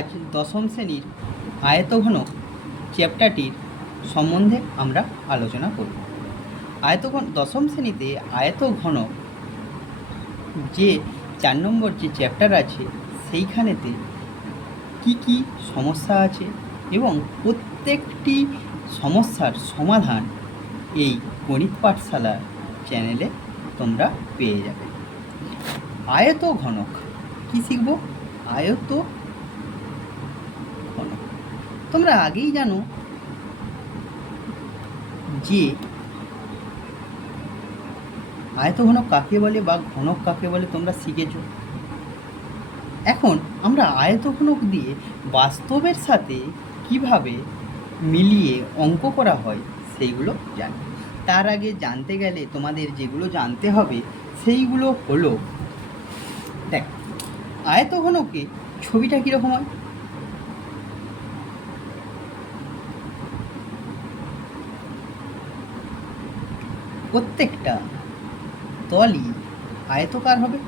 আজ দশম শ্রেণীর আয়তঘনক চ্যাপ্টারটির সম্বন্ধে আমরা আলোচনা করব। দশম শ্রেণীতে আয়তঘনক যে 4 নম্বর যে চ্যাপ্টার আছে সেইখানেতে কি কি সমস্যা আছে এবং প্রত্যেকটি সমস্যার সমাধান এই গণিত পাঠশালা চ্যানেলে তোমরা পেয়ে যাবে। আয়তঘনক কি শিখব? আয়তঘনক তোমরা আগেই জানো যে আয়তঘনক কাকে বলে বা ঘনক কাকে বলে তোমরা শিখেছো। এখন আমরা আয়তঘনক দিয়ে বাস্তবের সাথে কিভাবে মিলিয়ে অঙ্ক করা হয় সেইগুলো জানি। তার আগে জানতে গেলে তোমাদের যেগুলো জানতে হবে সেইগুলো হলো, দেখ আয়তঘনকে ছবিটা কীরকম হয়। প্রত্যেকটা তলই আয়তকার হবে।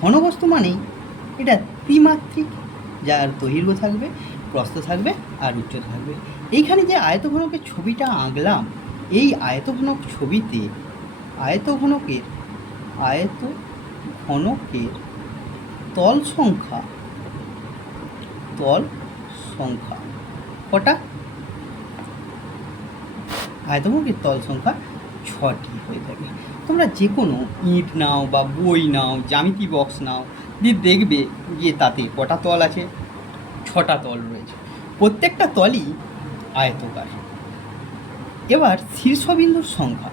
ঘনবস্তু মানেই এটা ত্রিমাত্রিক, যার দৈর্ঘ্য থাকবে, প্রস্থ থাকবে আর উচ্চতা থাকবে। এইখানে যে আয়তঘনকের ছবিটা আঁকলাম, এই আয়তঘনক ছবিতে আয়তঘনকের তল সংখ্যা কটা? আয়তঘনকের তল সংখ্যা 6টি হয়ে থাকে। তোমরা যে কোনো ইট নাও বা বই নাও, জ্যামিতি বক্স নাও, দিয়ে দেখবে যে তাতে কটা তল আছে, 6টা তল রয়েছে। প্রত্যেকটা তলই আয়তকার। এবার শীর্ষবিন্দুর সংখ্যা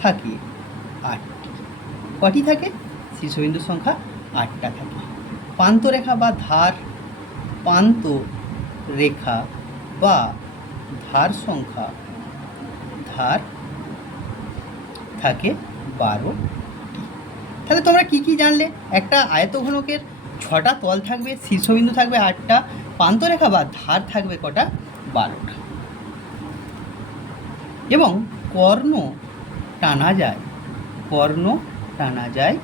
থাকে 8টি। কটি থাকে? শীর্ষবিন্দুর সংখ্যা 8টা থাকে। প্রান্তরেখা বা ধার সংখ্যা থাকে 12টি। তাহলে তোমরা কি জানলে? একটা আয়তঘনকের 6টা তল থাকবে, শীর্ষবিন্দু থাকবে 8টা, প্রান্তরেখা বা ধার থাকবে কটা? 12টা। এবং কর্ণ টানা যায়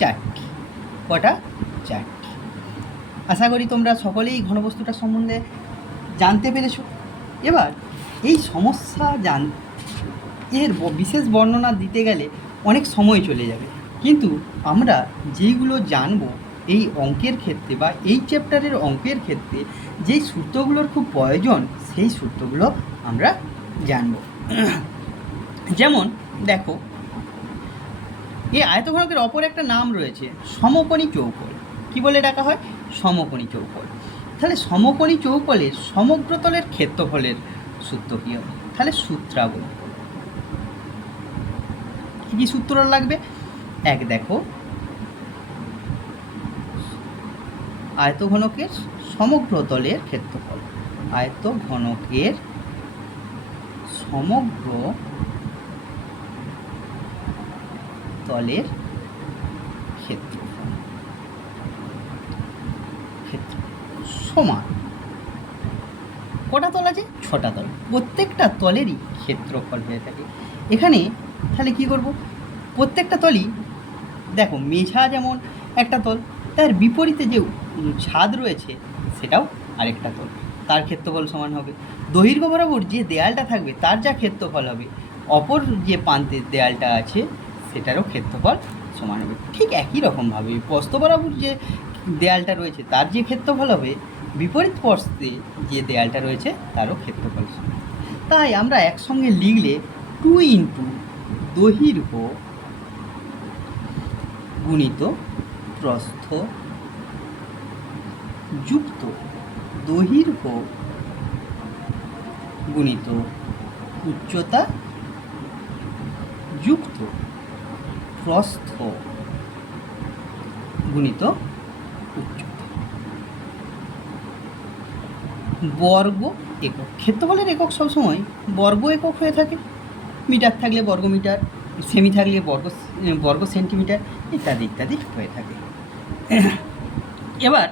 4টি। কটা? 4টি। আশা করি তোমরা সকলেই ঘনবস্তুটার সম্বন্ধে জানতে পেরেছ। এবার এই সমস্যা এর বিশেষ বর্ণনা দিতে গেলে অনেক সময় চলে যাবে, কিন্তু আমরা যেইগুলো জানবো এই অঙ্কের ক্ষেত্রে বা এই চ্যাপ্টারের অঙ্কের ক্ষেত্রে যেই সূত্রগুলোর খুব প্রয়োজন সেই সূত্রগুলো আমরা জানব। যেমন দেখো, এই আয়তঘনকের অপর একটা নাম রয়েছে সমকোণী চৌকোণ। কি বলে ডাকা হয়? সমকোণী চৌকোণ। তাহলে সমকোণী চৌকোণের সমগ্র তলের ক্ষেত্রফলের সূত্র কী হবে? তাহলে সূত্রাবলী। কি সূত্র লাগবে? এক, দেখো আয়তঘনকের সমগ্র তলের ক্ষেত্রফল। আয়তঘনকের সমগ্র তলের ক্ষেত্রফল সমান কটা তল আছে? 6টা তল। প্রত্যেকটা তলেরই ক্ষেত্রফল হয়ে থাকে। এখানে তাহলে কি করব? প্রত্যেকটা তলই দেখো, মেঝা যেমন একটা তল, তার বিপরীতে যে ছাদ রয়েছে সেটাও আরেকটা তল, তার ক্ষেত্রফল সমান হবে। দৈর্ঘ্য বরাবর যে দেয়ালটা থাকবে তার যা ক্ষেত্রফল হবে, অপর যে প্রান্তের দেয়ালটা আছে সেটারও ক্ষেত্রফল সমান হবে। ঠিক একই রকমভাবে প্রস্থ বরাবর যে দেয়ালটা রয়েছে তার যে ক্ষেত্রফল হবে, বিপরীত প্রস্থে যে দেয়ালটা রয়েছে তারও ক্ষেত্রফল সমান। তাই আমরা একসঙ্গে লিখলে 2 ইন্টু দৈর্ঘ্য গুণিত প্রস্থ যুক্ত দৈর্ঘ্য গুণিত উচ্চতা যুক্ত প্রস্থ গুণিত উচ্চতা বর্গ একক। ক্ষেত্রফলের একক সবসময় বর্গ একক হয়ে থাকে। মিটার থাকলে বর্গ মিটার, সেমি থাকলে বর্গ সেন্টিমিটার ইত্যাদি ইত্যাদি হয়ে থাকে। এবার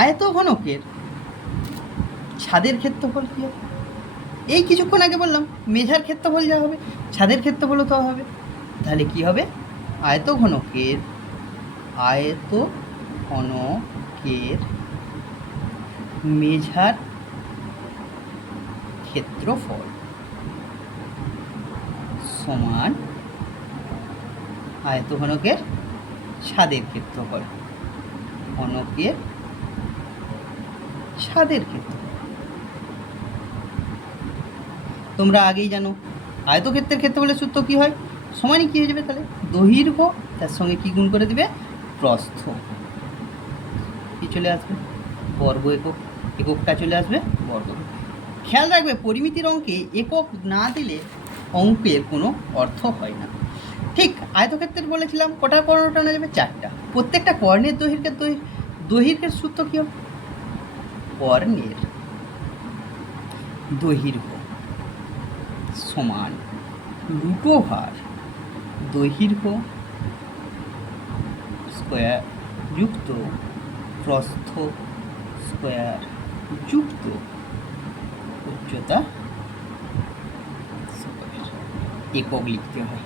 আয়তঘনকের ছাদের ক্ষেত্রফল কী হবে? এই কিছুক্ষণ আগে বললাম মেঝার ক্ষেত্রফল যা হবে ছাদের ক্ষেত্রফলও তো হবে। তাহলে কি হবে, আয়তঘনকের মেঝার ক্ষেত্রফল সমান আয়তঘনকের ছাদের ক্ষেত্রফল, ঘনকের ছাদের ক্ষেত্রফল। তোমরা আগেই জানো আয়তক্ষেত্রের ক্ষেত্রফলের সূত্র কী হয়, সমানই কী হয়ে যাবে, তাহলে দৈর্ঘ্য তার সঙ্গে কী গুণ করে দিবে, প্রস্থ, কী চলে আসবে, বর্গ একক, এককটা চলে আসবে বর্গ। খেয়াল রাখবে পরিমিতির অঙ্কে একক না দিলে অঙ্কের কোনো অর্থ হয় না। ঠিক আয়তক্ষেত্রের বলেছিলাম কটা কর্ণ টানা যাবে, 4টা। প্রত্যেকটা কর্ণের দৈর্ঘ্যের সূত্র কী হবে, কর্ণের দৈর্ঘ্য সমান √, দৈর্ঘ্য স্কোয়ার যুক্ত প্রস্থ স্কোয়ার যুক্ত উচ্চতা স্কোয়ার। একক লিখতে হয়,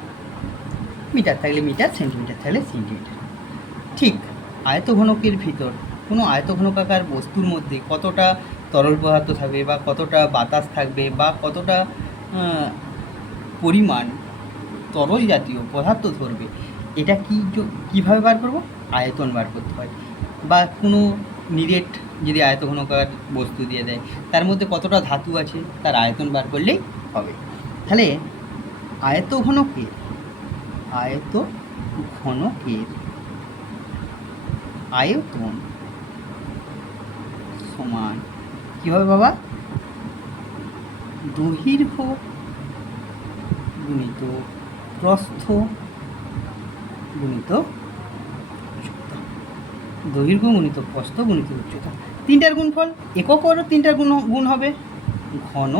মিটার থাকলে মিটার, সেন্টিমিটার থাকলে সেন্টিমিটার। ঠিক আয়তঘনকের ভিতর কোনো আয়তঘনকাকার বস্তুর মধ্যে কতটা তরল পদার্থ থাকবে বা কতটা বাতাস থাকবে বা কতটা পরিমাণ তরল জাতীয় পদার্থ ধরবে, এটা কীভাবে বার করব, আয়তন বার করতে হয়। বা কোনো নিরেট যদি আয়তঘনকার বস্তু দিয়ে দেয় তার মধ্যে কতটা ধাতু আছে তার আয়তন বার করলেই হবে। তাহলে আয়তঘনকের আয়তন সমান কী হবে বাবা, দৈর্ঘ্য গুণিত প্রস্থ গুণিত উচ্চতা, দৈর্ঘ্য গুণিত প্রস্থ গুণিত উচ্চতা। 3টার গুণফল একক, আরও 3টার গুণ হবে ঘন।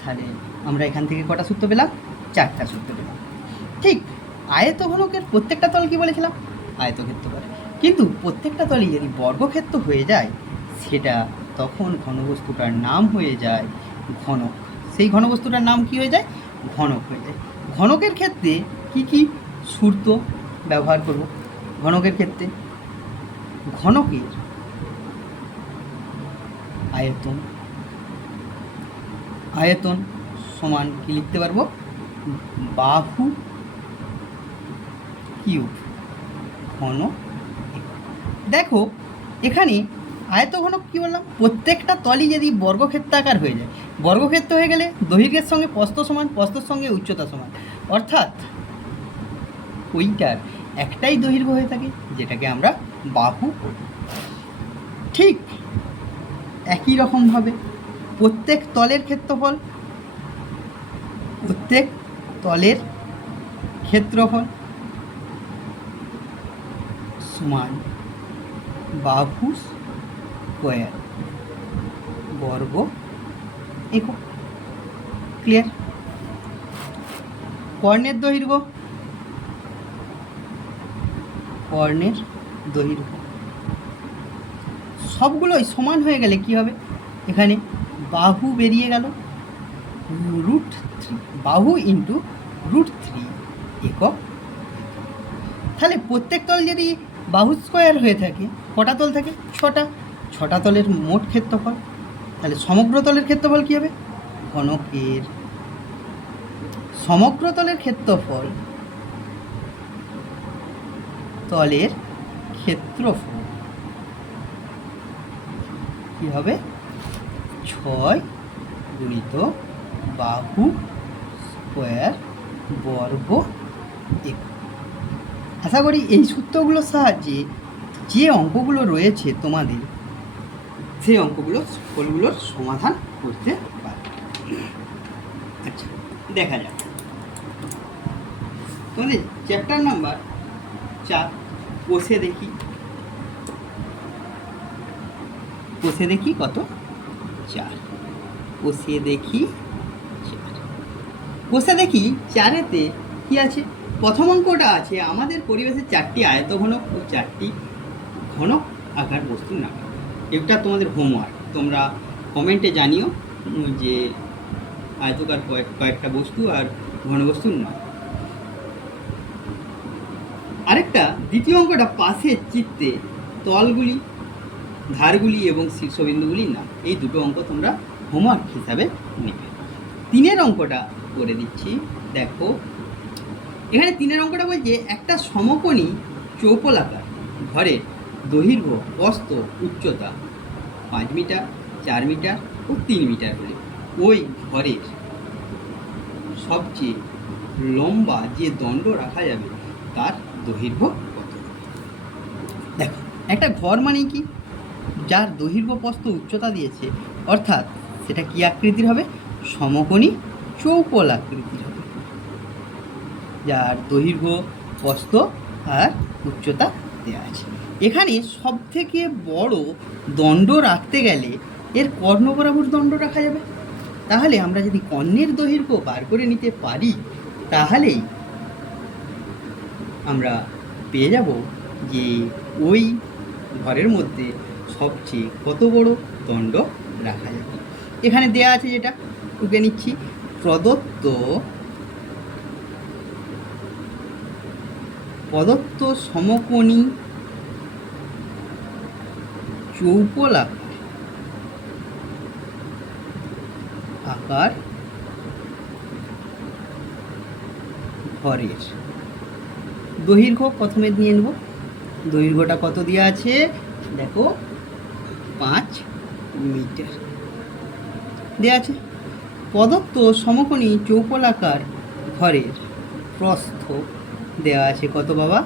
তাহলে আমরা এখান থেকে কটা সূত্র পেলাম, 4টা সূত্র পেলাম। ঠিক আয়তঘনকের প্রত্যেকটা তল কি বলেছিলাম, আয়তক্ষেত্র বলে, কিন্তু প্রত্যেকটা তলই যদি বর্গক্ষেত্র হয়ে যায় সেটা তখন ঘনবস্তুটার নাম হয়ে যায় ঘনক। সেই ঘনবস্তুটার নাম কি হয়ে যায়, ঘনক হয়ে যায়। ঘনকের ক্ষেত্রে কি কি সূত্র ব্যবহার করব, ঘনকের ক্ষেত্রে ঘনকের আয়তন সমান কি লিখতে পারবো, বাহু কিউব ঘন। দেখো এখানে আয়তঘনক কী বললাম, প্রত্যেকটা তলই যদি বর্গক্ষেত্রাকার হয়ে যায়, বর্গক্ষেত্র হয়ে গেলে দৈর্ঘ্যের সঙ্গে প্রস্থ সমান, প্রস্থের সঙ্গে উচ্চতা সমান, অর্থাৎ ওইটার একটাই দৈর্ঘ্য হয়ে থাকে যেটাকে আমরা বাহু বলি। ঠিক একই রকমভাবে প্রত্যেক তলের ক্ষেত্রফল সমান বাহু স্কোয়ার বর্গ একক। ক্লিয়ার? কর্ণের দৈর্ঘ্য সবগুলোই সমান হয়ে গেলে কি হবে, এখানে বাহু বেরিয়ে গেল √3, বাহু ইন্টু √3 একক। তাহলে প্রত্যেক তল যদি বাহু স্কোয়ার হয়ে থাকে, কটা তল থাকে, 6টা তলের মোট ক্ষেত্রফল। তাহলে সমগ্র তলের ক্ষেত্রফল কী হবে, ঘনকের সমগ্র তলের ক্ষেত্রফল, তলের ক্ষেত্রফল কী হবে, 6 গুণিত বাহু স্কোয়ার বর্গ একক। আশা করি এই সূত্রগুলোর সাহায্যে যে অঙ্কগুলো রয়েছে তোমাদের, সেই সকলগুলোর সমাধান করতে পারবে। আচ্ছা দেখা যাক তোমাদের চ্যাপ্টার নাম্বার 4, কষে দেখি কত, 4। কষে দেখি 4-এতে কি আছে, প্রথম অঙ্কটা আছে আমাদের পরিবেশে 4টি আয়তঘনক ও 4টি ঘনক আকার বস্তুর নাম। এটা তোমাদের হোমওয়ার্ক, তোমরা কমেন্টে জানিও যে আয়তকার কয়েকটা বস্তু আর ঘনবস্তুর নাম। আরেকটা দ্বিতীয় অঙ্কটা পাশের চিত্রে তলগুলি, ধারগুলি এবং শীর্ষবিন্দুগুলির নাম। এই দুটো অঙ্ক তোমরা হোমওয়ার্ক হিসাবে নেবে। 3 অঙ্কটা করে দিচ্ছি, দেখো। এখানে 3 অঙ্কটা বলছে একটা সমকোণী চৌকোলাকার ঘরের দৈর্ঘ্য, প্রস্থ, উচ্চতা 5 মিটার, 4 মিটার ও 3 মিটার হলে ওই ঘরের সবচেয়ে লম্বা যে দণ্ড রাখা যাবে তার দৈর্ঘ্য কত? দেখো, একটা ঘর মানে কি, যার দৈর্ঘ্য, প্রস্থ, উচ্চতা দিয়েছে, অর্থাৎ সেটা কি আকৃতির হবে? সমকোণী চৌকোল আকৃতির হবে, যার দৈর্ঘ্য, প্রস্থ আর উচ্চতা দেওয়া আছে। এখানে সব থেকে বড় দণ্ড রাখতে গেলে এর কর্ণ বরাবর দণ্ড রাখা যাবে। তাহলে আমরা যদি কর্ণের দৈর্ঘ্য বার করে নিতে পারি, তাহলেই আমরা পেয়ে যাব যে ওই ঘরের মধ্যে সবচেয়ে কত বড় দণ্ড রাখা যাবে। এখানে দেয়া আছে, যেটা টুকে নিচ্ছি, প্রদত্ত সমকোণী চৌকোলাকার ঘরের দৈর্ঘ্য প্রথমে দিয়ে নেব। দৈর্ঘ্যটা কত দেওয়া আছে? দেখো, 5 মিটার দেওয়া আছে। প্রদত্ত সমকোণী চৌকোলাকার ঘরের প্রস্থ দেওয়া আছে কত বাবা?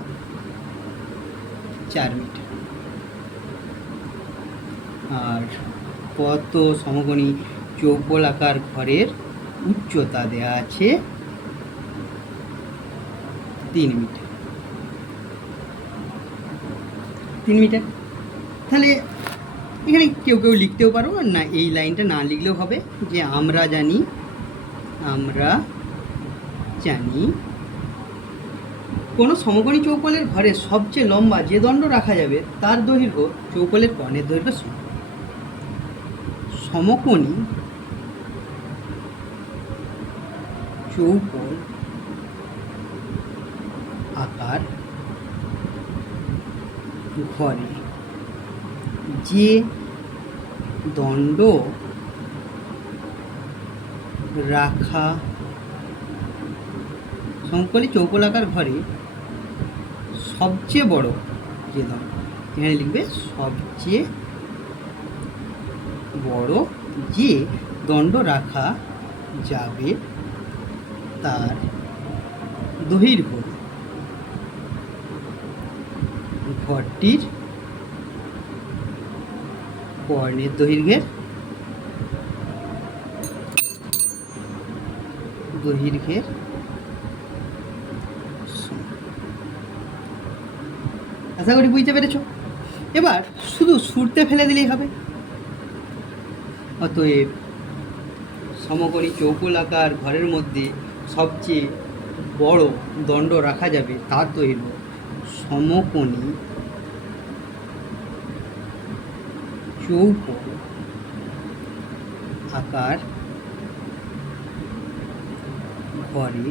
4 মিটার। আর প্রদত্ত সমকোণী চৌকোলাকার ঘরের উচ্চতা দেওয়া আছে 3 মিটার। 3 মিটার। তাহলে এখানে কেউ কেউ লিখতেও পারো, না এই লাইনটা না লিখলেও হবে, যে আমরা জানি কোনো সমকোণী চৌকোলের ঘরের সবচেয়ে লম্বা যে দণ্ড রাখা যাবে তার দৈর্ঘ্য চৌকোলের কর্ণের দৈর্ঘ্য সমান। সমকোণী চৌকোল আকার ঘরে যে দণ্ড রাখা, সমকোণী চৌকোলাকার ঘরে সবচেয়ে বড় যে দণ্ড, এখানে লিখবে সবচেয়ে বড় যে দণ্ড রাখা যাবে তার দৈর্ঘ্য ঘরটির কর্ণের দৈর্ঘ্যের আশা করি বুঝতে পেরেছ। এবার শুধু সুরতে ফেলে দিলেই হবে। অতএব সমকোণী চৌকোলাকার ঘরের মধ্যে সবচেয়ে বড় দণ্ড রাখা যাবে তার দৈর্ঘ্য সমকোণী চৌকোল আকার ঘরে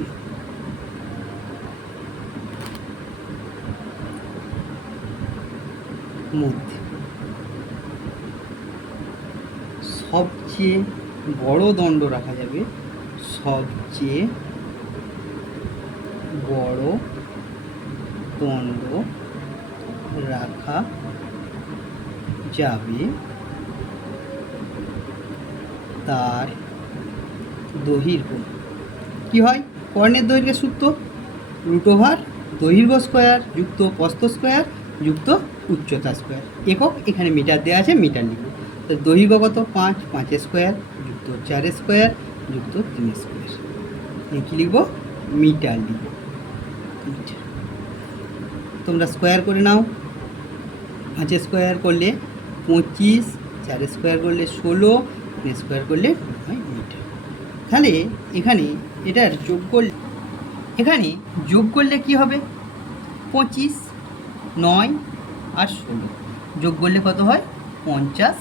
মধ্যে সবচেয়ে বড় দণ্ড রাখা যাবে, সবচেয়ে বড় দণ্ড রাখা যাবে তার দৈর্ঘ্য কি হয়? কর্ণের দৈর্ঘ্যের সূত্র √, দৈর্ঘ্য স্কোয়ার যুক্ত প্রস্থ স্কোয়ার যুক্ত উচ্চতা স্কোয়ার। একক এখানে মিটার দেওয়া আছে, মিটার লিখব। তো দৈর্ঘ্য কত? 5, 5 স্কোয়ার যুক্ত 4 স্কোয়ার যুক্ত 3 স্কোয়ার। কী লিখব? মিটার লিখব। তোমরা স্কোয়ার করে নাও। 5 স্কোয়ার করলে 25, 4 স্কোয়ার করলে 16, 3 স্কোয়ার করলে মিটার। তাহলে এখানে এটার যোগ করলে কি হবে? 25, 9 আর 16 যোগ করলে কত হয়? 50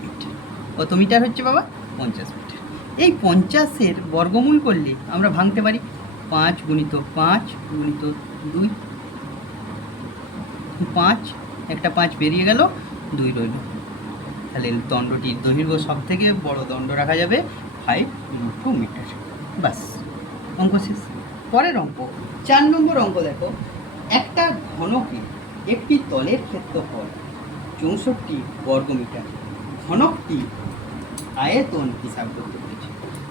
মিটার। কত মিটার হচ্ছে বাবা? 50 মিটার। এই 50-এর বর্গমূল করলে আমরা ভাঙতে পারি 5 গুণিত 5 গুণিত 2, 5, একটা 5 বেরিয়ে গেল, 2 রইল। তাহলে দণ্ডটির দৈর্ঘ্য সব থেকে বড় দণ্ড রাখা যাবে 5 মিটার। বাস, অঙ্ক শেষ। পরের অঙ্ক 4 নম্বর অঙ্ক দেখো, একটা ঘনকে একটি তলের ক্ষেত্রফল 64 বর্গমিটার, ঘনকটি আয়তন হিসাব করতে বলেছে।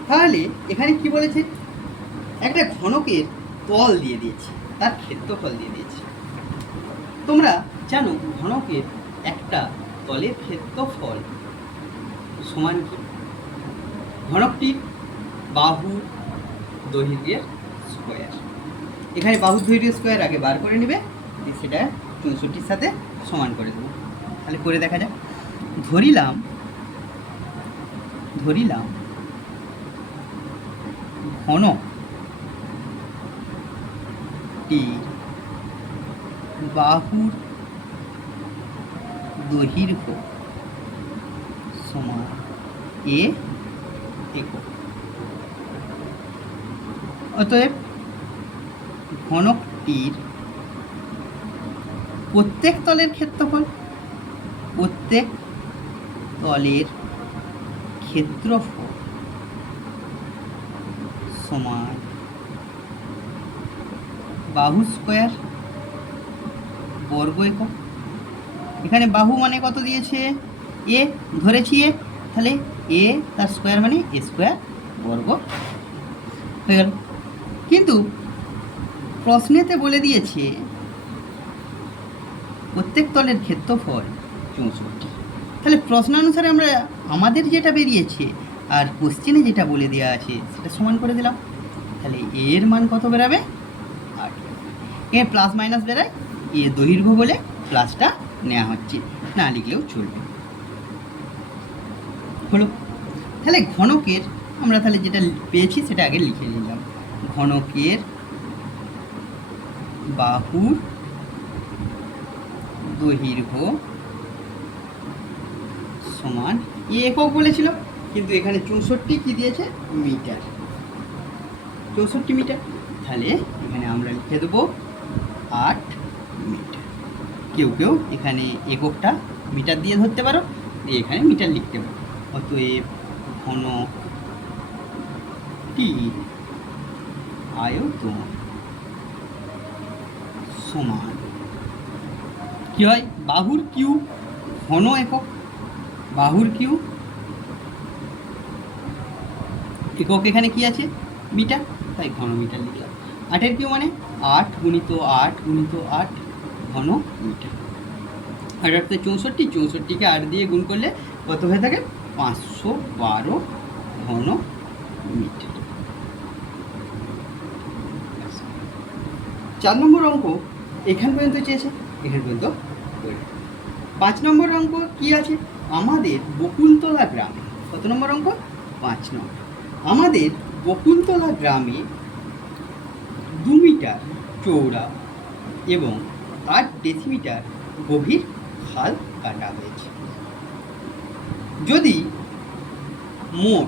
তাহলে এখানে কি বলেছে? একটা ঘনকের তল দিয়ে দিয়েছে, তার ক্ষেত্রফল দিয়ে দিয়েছে। তোমরা জানো ঘনকের একটা তলের ক্ষেত্রফল সমান কি? ঘনকটির বাহুর দৈর্ঘ্যের স্কোয়ার। এখানে বাহুর দৈর্ঘ্য স্কোয়ার আগে বার করে নেবে, সেটা 64-র সাথে সমান করে দেবো। তাহলে করে দেখা যাক। ধরিলাম ঘনকটি বাহুর দৈর্ঘ্য সমান a একক। অতএব ঘনকটির প্রত্যেক তলের ক্ষেত্রফল সমান বাহু স্কোয়ার বর্গ একক। এখানে বাহু মানে কত দিয়েছে? এ ধরেছি এ, তাহলে এ তার স্কোয়ার মানে এ স্কোয়ার বর্গ হয়ে গেল। কিন্তু প্রশ্নেতে বলে দিয়েছে প্রত্যেক তলের ক্ষেত্রফল 64। তাহলে প্রশ্নানুসারে আমরা আমাদের যেটা বেরিয়েছে আর কোশ্চেনে যেটা বলে দেওয়া আছে সেটা সমান করে দিলাম। তাহলে এর মান কত বেরাবে? 8। এ প্লাস মাইনাস বেরায়, এ দৈর্ঘ্য বলে প্লাসটা নেওয়া হচ্ছে, না লিখলেও চলবে। হলো। তাহলে ঘনকের আমরা তাহলে যেটা পেয়েছি সেটা আগে লিখে নিলাম। ঘনকের বাহুর দৈর্ঘ্য সমান একক বলেছিল, কিন্তু এখানে 64 কি দিয়েছে? মিটার। 64 মিটার। তাহলে এখানে আমরা লিখে দেবো 8 মিটার। কেউ কেউ এখানে এককটা মিটার দিয়ে ধরতে পারো, এখানে মিটার লিখতে পারো। অতএব ঘনকটি আয়তন সমান কি হয়? বাহুর কিউব, ঘন একক, বাহুর কিউব, একক এখানে কি আছে? মিটার, তাই ঘন মিটার লিখলাম। 8-এর কিউব মানে 8 গুণিত 8 গুণিত 8 ঘন মিটার। আর অর্থাৎ 64কে 8 দিয়ে গুণ করলে কত হয়ে থাকে? 512 ঘন মিটার। 4 নম্বর অঙ্ক এখান পর্যন্ত চেয়েছে, এখান পর্যন্ত। 5 নম্বর অঙ্ক কি আছে? আমাদের বকুলতলা গ্রামে, কত নম্বর অঙ্ক? 5 নম্বর। আমাদের বকুলতলা গ্রামে 2 মিটার চওড়া এবং 8 ডেসিমিটার গভীর খাল কাটা হয়েছে। যদি মোট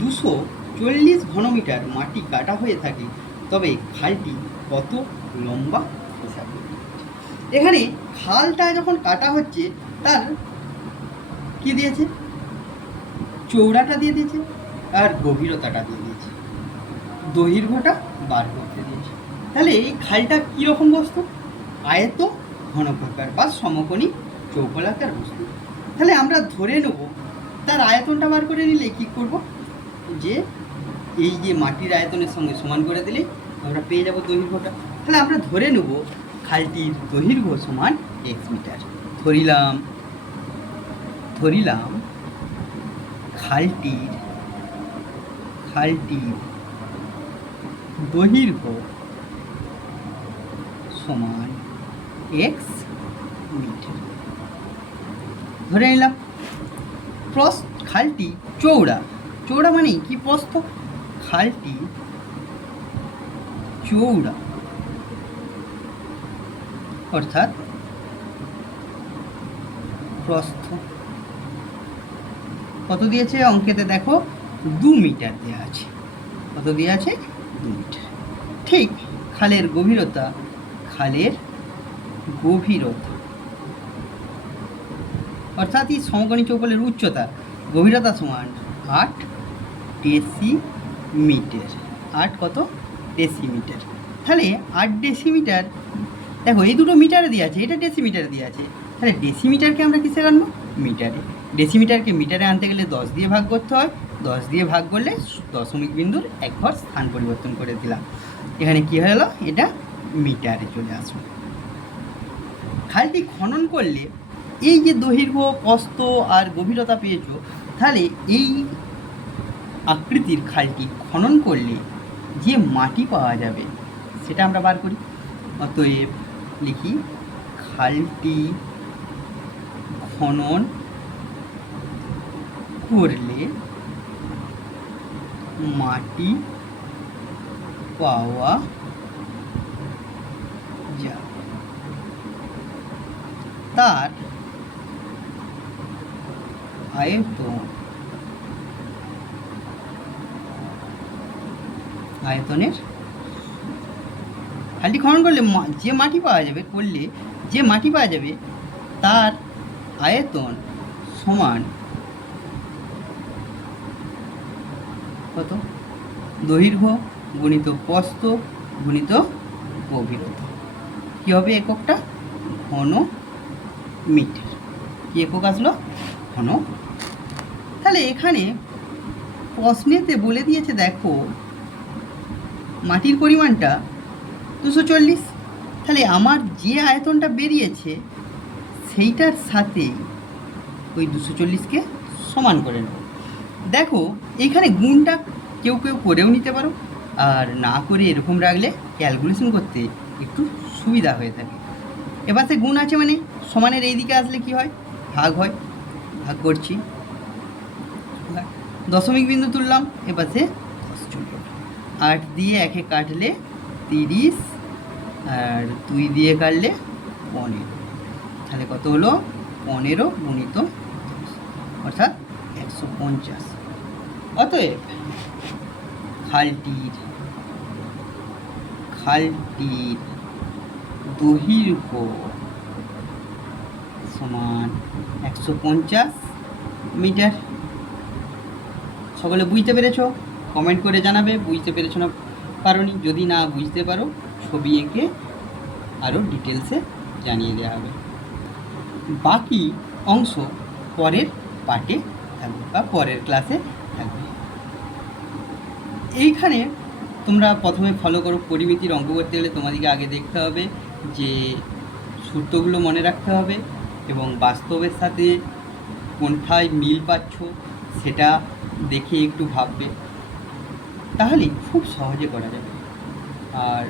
240 ঘনমিটার মাটি কাটা হয়ে থাকে তবে খালটি কত লম্বা হিসাব করতে হবে। এখানে খালটা যখন কাটা হচ্ছে তার কি দিয়েছে? চওড়াটা দিয়ে দিয়েছে আর গভীরতাটা দিয়ে দিয়েছে, দৈর্ঘ্যটা বার করতে দিয়েছে। তাহলে এই খালটা কীরকম বস্তু? আয়ত ঘনকাকার বা সমকোণী চৌকোলাকার বস্তু। তাহলে আমরা ধরে নেব তার আয়তনটা বার করে নিলে কী করব? যে এই যে মাটির আয়তনের সঙ্গে সমান করে দিলে আমরা পেয়ে যাব দৈর্ঘ্যটা। তাহলে আমরা ধরে নেব খালটির দৈর্ঘ্য সমান x মিটার। ধরিলাম খালটির দৈর্ঘ্য সমান x মিটার ধরে নিলাম। খালটি চৌড়া মানে কি? প্রস্থ। খালটি চৌড়া অর্থাৎ প্রস্থ। কত দিয়েছে অঙ্কেতে দেখো 2 মিটার দেওয়া আছে। কত দেওয়া আছে? 2 মিটার। ঠিক খালের গভীরতা অর্থাৎ এই সমকোণী চৌকোলের উচ্চতা গভীরতা সমান 8 ডেসিমিটার। 8 কত? ডেসিমিটার। তাহলে 8 ডেসিমিটার, দেখো এই দুটো মিটারে দেওয়া আছে, এটা ডেসিমিটারে দেওয়া আছে, তাহলে ডেসিমিটারকে আমরা কিসে আনবো? মিটারে। ডেসিমিটারকে মিটারে আনতে গেলে 10 দিয়ে ভাগ করতে হয়, 10 দিয়ে ভাগ করলে দশমিক বিন্দুর এক ঘর স্থান পরিবর্তন করে দিলাম। এখানে কী হলো? এটা মিটারে চলে আসলো। খালটি খনন করলে এই যে দৈর্ঘ্য, প্রস্থ আর গভীরতা পেয়েছো, তাহলে এই আকৃতির খালটি খনন করলে যে মাটি পাওয়া যাবে সেটা আমরা বার করি। অতএব লিখি খালটি খনন করলে মাটি পাওয়া যাবে। তার আয়তনের খালটি খনন করলে যে মাটি পাওয়া যাবে তার আয়তন সমান কত? দৈর্ঘ্য গুণিত প্রস্থ গুণিত গভীরতা। কী হবে এককটা? ঘন মিটার। কী একক আসলো? ঘন। তাহলে এখানে প্রশ্নেতে বলে দিয়েছে, দেখো মাটির পরিমাণটা 240। তাহলে আমার যে আয়তনটা বেরিয়েছে সেইটার সাথে ওই 240কে সমান করে নেব। দেখো এইখানে গুণটা কেউ করেও নিতে পারো, আর না করে এরকম রাখলে ক্যালকুলেশন করতে একটু সুবিধা হয়ে থাকে। এবার সে গুণ আছে মানে সমানের এই দিকে আসলে কি হয়? ভাগ হয়। ভাগ করছি, দশমিক বিন্দু তুললাম, এবার সে 10 চলে। 8 দিয়ে 1-এ কাটলে 30, আর 2 দিয়ে কাটলে 15। তাহলে কত হলো? 15 গুণিত 10, অর্থাৎ 150। অতএব খালটির দৈর্ঘ্য সমান 150 মিটার। সকলে বুঝতে পেরেছো? কমেন্ট করে জানাবে বুঝতে পেরেছো না পারোনি। যদি না বুঝতে পারো ছবি এঁকে আরও ডিটেলসে জানিয়ে দেওয়া হবে। বাকি অংশ পরের পার্টে থাকবে বা পরের ক্লাসে থাকবে। এইখানে তোমরা প্রথমে ফলো করো। পরিমিতির অঙ্ক করতে গেলে তোমাদেরকে আগে দেখতে হবে যে সূত্রগুলো মনে রাখতে হবে এবং বাস্তবের সাথে কোনটায় মিল পাচ্ছ সেটা দেখে একটু ভাববে, তাহলেই খুব সহজে করা যাবে। আর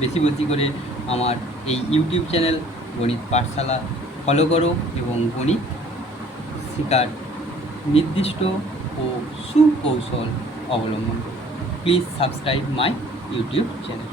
বেশি বেশি করে আমার এই ইউটিউব চ্যানেল গণিত পাঠশালা ফলো করো এবং গণিত শেখার নির্দিষ্ট ও সুকৌশল অবলম্বন করো। Please subscribe my YouTube channel.